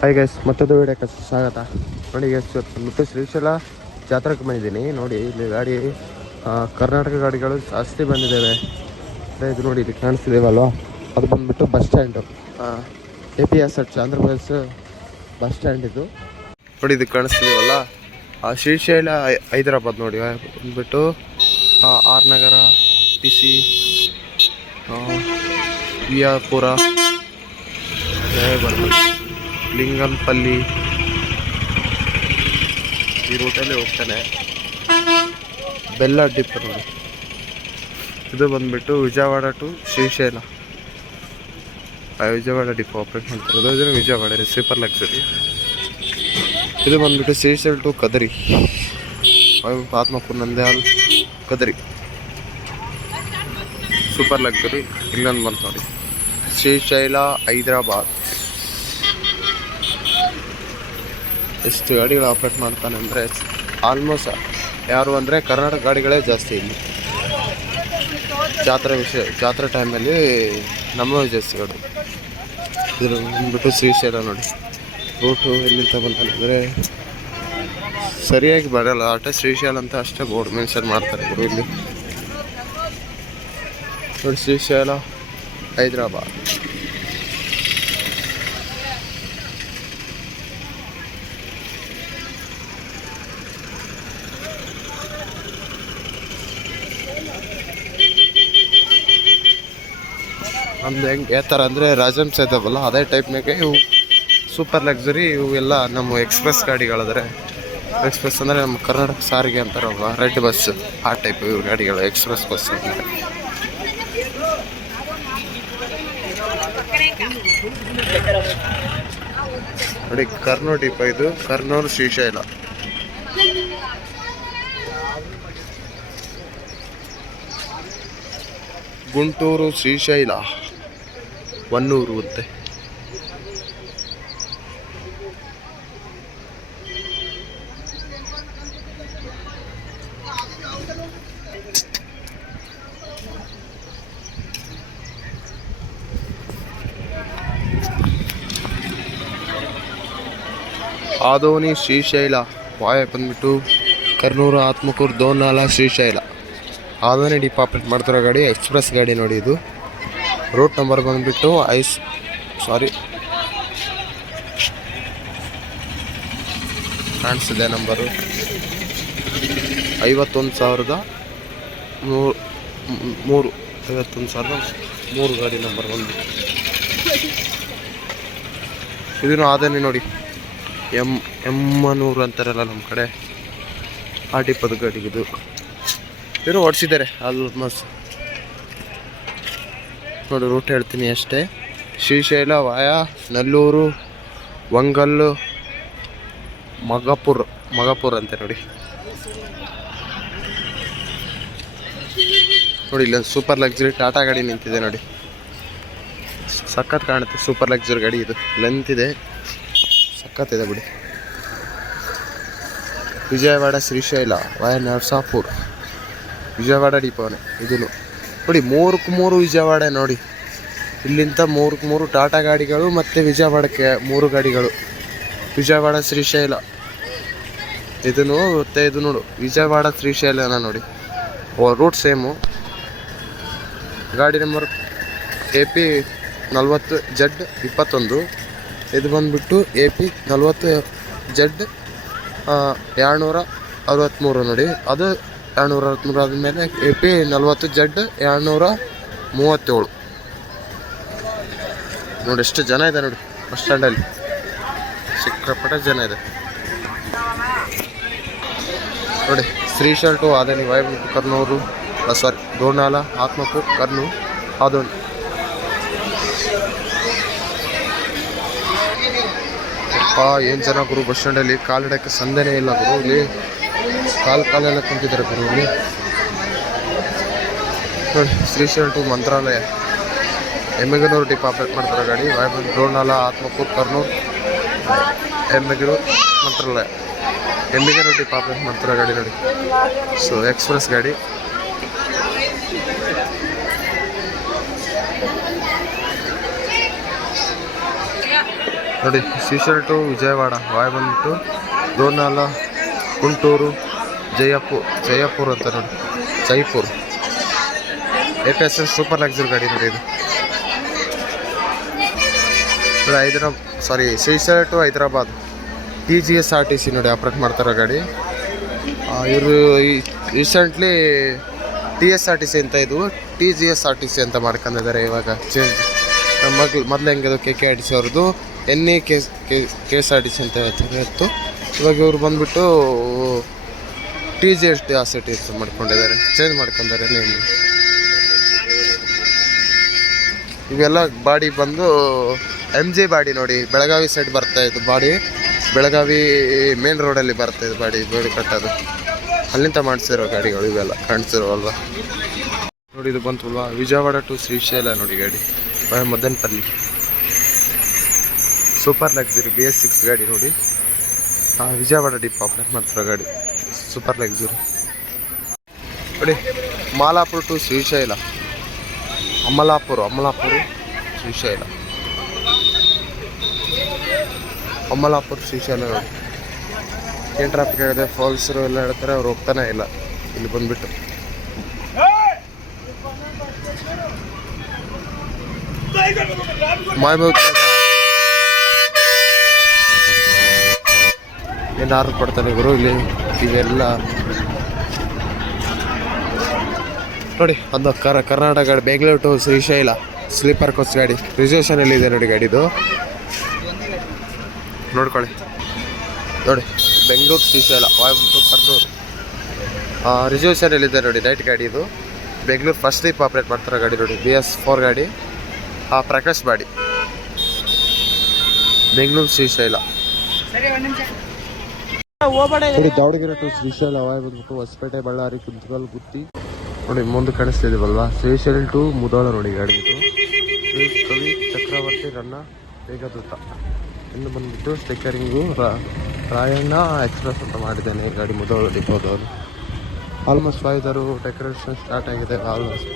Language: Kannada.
ಹಾಯ್ ಗೈಸ್ ಮತ್ತೊಂದು ಕಷ್ಟ ಸ್ವಾಗತ. ನೋಡಿ ಗೈಸ್ ಮತ್ತು ಶ್ರೀಶೈಲ ಜಾತ್ರೆಗೆ ಬಂದಿದ್ದೀನಿ. ನೋಡಿ, ಇಲ್ಲಿ ಗಾಡಿ ಕರ್ನಾಟಕ ಗಾಡಿಗಳು ಜಾಸ್ತಿ ಬಂದಿದ್ದಾವೆ. ಅದೇ ಇದು ನೋಡಿ, ಇಲ್ಲಿ ಕಾಣಿಸ್ತಿದ್ದೇವಲ್ವ ಅದು ಬಂದ್ಬಿಟ್ಟು bus stand. A P S H Andhra Pradesh bus stand ಇದು. ನೋಡಿ, ಇದು ಕಾಣಿಸ್ತಿದ್ದೀವಲ್ಲ ಶ್ರೀಶೈಲ ಹೈದರಾಬಾದ್ ನೋಡಿ ಬಂದುಬಿಟ್ಟು ಆರ್ ನಗರ ಟಿ ಸಿ ವಿಯಾಪುರ. ಜಯಬರ್ಮನ್ ಲಿಂಗಂಪಲ್ಲಿ ಈ ರೂಟಲ್ಲಿ ಹೋಗ್ತಾನೆ. ಬೆಲ್ಲ ಡಿಪ್ ನೋಡಿ. ಇದು ಬಂದ್ಬಿಟ್ಟು Vijayawada to Srishaila. Vijayawada drip operate ಮಾಡ್ತಾರೆ ಇದು ವಿಜಯವಾಡ ರೀ ಸ್ಲೀಪರ್ ಲಕ್ಸರಿ ಇದು ಬಂದ್ಬಿಟ್ಟು Srishaila to Kadiri. Atmapur Nandyal Kadiri. Super luxury ಇಲ್ಲೊಂದು ಬಂತು ನೋಡಿ. ಶ್ರೀಶೈಲ ಹೈದರಾಬಾದ್. ಎಷ್ಟು ಗಾಡಿಗಳು ಆಪ್ರೇಟ್ ಮಾಡ್ತಾನೆ ಅಂದರೆ ಆಲ್ಮೋಸ್ಟ್ ಯಾರು ಅಂದರೆ ಕರ್ನಾಟಕ ಗಾಡಿಗಳೇ ಜಾಸ್ತಿ ಇಲ್ಲಿ. ಜಾತ್ರೆ ವಿಷಯ ಜಾತ್ರೆ ಟೈಮಲ್ಲಿ ನಮ್ಮ ಜಾಸ್ತಿ ಗಾಡಿ. ಇದ್ರ ಬಂದ್ಬಿಟ್ಟು ಶ್ರೀಶೈಲ ನೋಡಿ. ರೂಟು ಎಲ್ಲಿಂದ ಬಂತಂದರೆ ಸರಿಯಾಗಿ ಬರಲ್ಲ. ಆಟ ಶ್ರೀಶೈಲ ಅಂತ ಅಷ್ಟೇ ಬೋರ್ಡ್ ಮೆನ್ಷನ್ ಮಾಡ್ತಾರೆ ಗುರು ಇಲ್ಲಿ. ನೋಡಿ ಶ್ರೀಶೈಲ ಹೈದರಾಬಾದ್. ನಮ್ದು ಹೆಂಗೆ ಯಾವ ಥರ ಅಂದರೆ ರಾಜಂಶ ಇದ್ದಾವಲ್ಲ ಅದೇ ಟೈಪ್ನಾಗೆ ಇವು ಸೂಪರ್ ಲಕ್ಸುರಿ ಇವೆಲ್ಲ ನಮ್ಮ ಎಕ್ಸ್ಪ್ರೆಸ್ ಗಾಡಿಗಳಾದರೆ. ಎಕ್ಸ್ಪ್ರೆಸ್ ಅಂದರೆ ನಮ್ಮ ಕರ್ನಾಟಕ ಸಾರಿಗೆ ಅಂತಾರಲ್ವ ರೆಡ್ ಬಸ್ ಆ ಟೈಪ್ ಇವು ಗಾಡಿಗಳು ಎಕ್ಸ್ಪ್ರೆಸ್ ಬಸ್ ಅಂದರೆ ನೋಡಿ ಕರ್ನೂರ್ ಡಿಪ ಇದು ಕರ್ನೂರ್ ಶ್ರೀಶೈಲ. ಗುಂಟೂರು ಶ್ರೀಶೈಲ. ಹೊನ್ನೂರು ಮತ್ತೆ. ಆದೋನಿ ಶ್ರೀಶೈಲ ವಾಯ ಬಂದ್ಬಿಟ್ಟು ಕರ್ನೂರು ಆತ್ಮಕೂರು ದೋನಾಲ ಶ್ರೀಶೈಲ. ಆದೋನಿ ಡಿಪಾರ್ಟ್ಮೆಂಟ್ ಮಾಡ್ತಿರೋ ಗಾಡಿ ಎಕ್ಸ್ಪ್ರೆಸ್ ಗಾಡಿ ನೋಡಿ ಇದು. ರೂಟ್ ನಂಬರ್ ಬಂದುಬಿಟ್ಟು ಐಸ್, ಸಾರಿ. ಕಾಣಿಸಿದೆ ನಂಬರು. ಐವತ್ತೊಂದು ಸಾವಿರದ ಮೂರು ಮೂರು, ಐವತ್ತೊಂದು ಸಾವಿರದ ಮೂರು ಗಾಡಿ ನಂಬರ್ ಒಂದು ಇದನ್ನು ಆದನೆ ನೋಡಿ. ಎಂ, ಎಮ್ಮನೂರು ಅಂತಾರಲ್ಲ ನಮ್ಮ ಕಡೆ. ಆ ಟಿಪ್ಪದ ಗಾಡಿಗಿದು. ಇವರು ಓಡಿಸಿದ್ದಾರೆ, ಆಲ್ಮೋಸ್ಟ್. ನೋಡಿ ರೂಟ್ ಹೇಳ್ತೀನಿ ಅಷ್ಟೇ. ಶ್ರೀಶೈಲ, ವಾಯ, ನಲ್ಲೂರು, ವಂಗಲ್ಲು, ಮಗಪುರ್ ಮಗಪುರ್ ಅಂತ ನೋಡಿ. ನೋಡಿ, ಇಲ್ಲೊಂದು ಸೂಪರ್ ಲಕ್ಸುರಿ ಟಾಟಾ ಗಾಡಿ ನಿಂತಿದೆ ನೋಡಿ. ಸಖತ್ ಕಾಣುತ್ತೆ ಸೂಪರ್ ಲಕ್ಸುರಿ ಗಾಡಿ ಇದು. ಲೆಂತ್ ಇದೆ. ಸಖತ್ತಿದೆ ಬಿಡಿ. ವಿಜಯವಾಡ, ಶ್ರೀಶೈಲ, ವಾಯ, ನರ್ಸಾಪುರ್. ವಿಜಯವಾಡ, ಡಿಪೋನೆ ಇದೂ ನೋಡಿ, ಮೂರಕ್ಕೆ ಮೂರು ವಿಜಯವಾಡ ನೋಡಿ. ಇಲ್ಲಿಂದ ಮೂರಕ್ಕೆ ಮೂರು ಟಾಟಾ ಗಾಡಿಗಳು ಮತ್ತು ವಿಜಯವಾಡಕ್ಕೆ ಮೂರು ಗಾಡಿಗಳು. ವಿಜಯವಾಡ ಶ್ರೀಶೈಲ. ಇದನ್ನು ಮತ್ತೆ ಇದು ನೋಡು. ವಿಜಯವಾಡ ಶ್ರೀಶೈಲನ ನೋಡಿ. ಓ ರೂಟ್ ಸೇಮು ಗಾಡಿ ನಂಬರ್ ಎ ಪಿ ನಲ್ವತ್ತು ಜಡ್ ಇಪ್ಪತ್ತೊಂದು. ಇದು ಬಂದುಬಿಟ್ಟು ಎ ಪಿ ನಲ್ವತ್ತು ಜಡ್ ಎರಡುನೂರ ಅರವತ್ತ್ಮೂರು ನೋಡಿ. ಅದು ಎರಡುನೂರ ಅರವತ್ತ್ಮೂರು ಆದಮೇಲೆ ಎ ಪಿ ನಲ್ವತ್ತು ಜಡ್ ಎರಡುನೂರ ಮೂವತ್ತೇಳು. ನೋಡಿ ಎಷ್ಟು ಜನ ಇದೆ ನೋಡಿ ಬಸ್ ಸ್ಟ್ಯಾಂಡಲ್ಲಿ ಸಿಕ್ಕಾಪಟ್ಟೆ ಜನ ಇದೆ. ನೋಡಿ, ಶ್ರೀ ಶರ್ಟು, ಆದನಿ ವಾಯುಬಿಟ್ಟು ಕರ್ನೂರು ಸಾರಿ ದೋರ್ನಾಲ ಆತ್ಮಕು ಕರ್ನೂ ಆದೋಣಿ. ಏನು ಜನ ಗುರು ಬಸ್ ಸ್ಟ್ಯಾಂಡಲ್ಲಿ ಕಾಲಿಡಕ್ಕೆ ಸಂದೇನೇ ಇಲ್ಲ ಗುರು, ಇಲ್ಲಿ. ಕಾಲು ಕಾಲೆಲ್ಲ ಕುಂತಿದ್ದಾರೆ ನೋಡಿ Srisailam to Mantralayam. Yemmiganur depot operate ಮಾಡ್ತಾರೆ ಗಾಡಿ? ವಾಯುಬಂದ್ ಡ್ರೋನಾಲ ಆತ್ಮಕೂರ್ ಕರ್ನೂರು ಎಮ್ಮೆಗನೂರು ಮಂತ್ರಾಲಯ. ಎಮ್ಮೆಗನೂರು ಡಿಪ್ ಆಪ್ರೇಟ್ ಮಾಡ್ತಾರೆ ಗಾಡಿ ನೋಡಿ. ಸೊ ಎಕ್ಸ್ಪ್ರೆಸ್ ಗಾಡಿ. ನೋಡಿ Srisailam to Vijayawada via to Dornala Guntur. Jayapur Jayapur ಅಂತ ನೋಡಿ. Jaipur. A P S S super luxury ಗಾಡಿ ನೋಡಿ ಇದು. ಇದು Hyderabad sorry Srisailam to Hyderabad. T G S R T C ನೋಡಿ ಆಪ್ರೇಟ್ ಮಾಡ್ತಾರೋ ಗಾಡಿ. ಇವರು recently T S R T C ಅಂತ ಇದು T G S R T C ಅಂತ ಮಾಡ್ಕೊಂಡಿದ್ದಾರೆ ಇವಾಗ ಚೇಂಜ್ ನಮ್ಮ ಮಗ್ಳು ಮೊದಲು ಹೆಂಗೆ K K R T C ಅವ್ರದ್ದು N A K K S R T C ಅಂತ ಹೇಳ್ತಾರೆ ಇತ್ತು ಇವಾಗ ಇವರು ಬಂದ್ಬಿಟ್ಟು ಟಿ ಜಿ ಎಸ್ ಟಿ ಆ ಸಿಟಿ ಮಾಡ್ಕೊಂಡಿದ್ದಾರೆ? ಚೇಂಜ್ ಮಾಡ್ಕೊಂಡಿದ್ದಾರೆ ನೇಮ್ ಇವೆಲ್ಲ ಬಾಡಿ ಬಂದು ಎಂ ಜಿ ಬಾಡಿ ನೋಡಿ, ಬೆಳಗಾವಿ ಸೈಡ್ ಬರ್ತಾ ಇತ್ತು ಬಾಡಿ. ಬೆಳಗಾವಿ ಮೇನ್ ರೋಡಲ್ಲಿ ಬರ್ತಾ ಇದೆ ಬಾಡಿ ಬೇಡಿ ಕಟ್ಟೋದು. ಅಲ್ಲಿಂದ ಮಾಡಿಸಿರೋ ಗಾಡಿಗಳು ಇವೆಲ್ಲ ಕಾಣಿಸಿರೋವಲ್ವ ನೋಡಿ, ಇದು ಬಂತಲ್ವಾ? ವಿಜಯವಾಡ ಟು ಶ್ರೀಶೈಲ ನೋಡಿ ಗಾಡಿ. Madanapalle super luxury B S six ಗಾಡಿ ನೋಡಿ. ವಿಜಯವಾಡ ಡಿಪ್ ಆಪ್ರೇಟ್ ಮಾಡ್ತಿರೋ ಗಾಡಿ. ಸೂಪರ್ ಲಕ್ಸುರಿ ನೋಡಿ, ಮಾಲಾಪುರ ಟು ಶ್ರೀಶೈಲ. ಅಮಲಾಪುರ ಅಮಲಾಪುರ ಶ್ರೀಶೈಲ. ಅಮಲಾಪುರ, ಶ್ರೀಶೈಲ ಏನು ಟ್ರಾಫಿಕ್ ಆಗಿದೆ ಫಾಲ್ಸರು ಎಲ್ಲ ಹೇಳ್ತಾರೆ ಅವ್ರು ಹೋಗ್ತಾನೆ ಇಲ್ಲ. ಇಲ್ಲಿ ಬಂದ್ಬಿಟ್ಟು. ಏನು ಕೊಡ್ತಾನೆ ಗುರು ಇಲ್ಲಿ? ಇವೆಲ್ಲ. ನೋಡಿ ಅದು ಕರ ಕರ್ನಾಟಕ ಗಾಡಿ Bengaluru to Srisailam sleeper coach ಗಾಡಿ. ರಿಸರ್ವೇಷನ್ ಅಲ್ಲಿ ಇದೆ. ನೋಡಿ ಗಾಡಿದು ನೋಡ್ಕೊಳ್ಳಿ. ನೋಡಿ, ಬೆಂಗಳೂರು ಶ್ರೀಶೈಲ ವಾಯುಂಟು ಕರ್ನೂರು. ರಿಸರ್ವೇಷನ್ ಇದೆ ನೋಡಿ ನೈಟ್ ಗಾಡಿ ಇದು. ಬೆಂಗಳೂರು ಫಸ್ಟ್ ಸ್ಲೀಪ್ ಆಪ್ರೇಟ್ ಮಾಡ್ತಾರೆ ಗಾಡಿ ನೋಡಿ, ಬಿ ಎಸ್ ಫೋರ್ ಗಾಡಿ. ಆ, ಪ್ರಕಾಶ್ ಬಾಡಿ. ಬೆಂಗಳೂರು ಶ್ರೀಶೈಲ. ದಾವಣಗೆರೆ ಟು ಶ್ರೀಶೈಲ ಹವಾಯಿ ಬಂದ್ಬಿಟ್ಟು ಹೊಸಪೇಟೆ ಬಳ್ಳಾರಿ ಕುಂತಗಲ್ ಗುತ್ತಿ. ನೋಡಿ ಮುಂದೆ ಕಾಣಿಸ್ತಿದೀವಲ್ವಾ ಶ್ರೀಶೈಲ ಟು ಮುದೋಳ ನೋಡಿ ಗಾಡಿ ಇದು. ಕವಿ ಚಕ್ರವರ್ತಿ ರನ್ನ ವೇಗದೂತ. ಇನ್ನು ಬಂದ್ಬಿಟ್ಟು ಸ್ಟಿಕ್ಕರಿಂಗು ರಾಯಣ್ಣ ಎಕ್ಸ್ಪ್ರೆಸ್ ಅಂತ ಮಾಡಿದ್ದೇನೆ ಗಾಡಿ ಮುದೋಳ ಡಿಪೋದವರು. ಆಲ್ಮೋಸ್ಟ್ ಫೈವ್ ಡೆಕೋರೇಷನ್ ಸ್ಟಾರ್ಟ್ ಆಗಿದೆ. ಆಲ್ಮೋಸ್ಟ್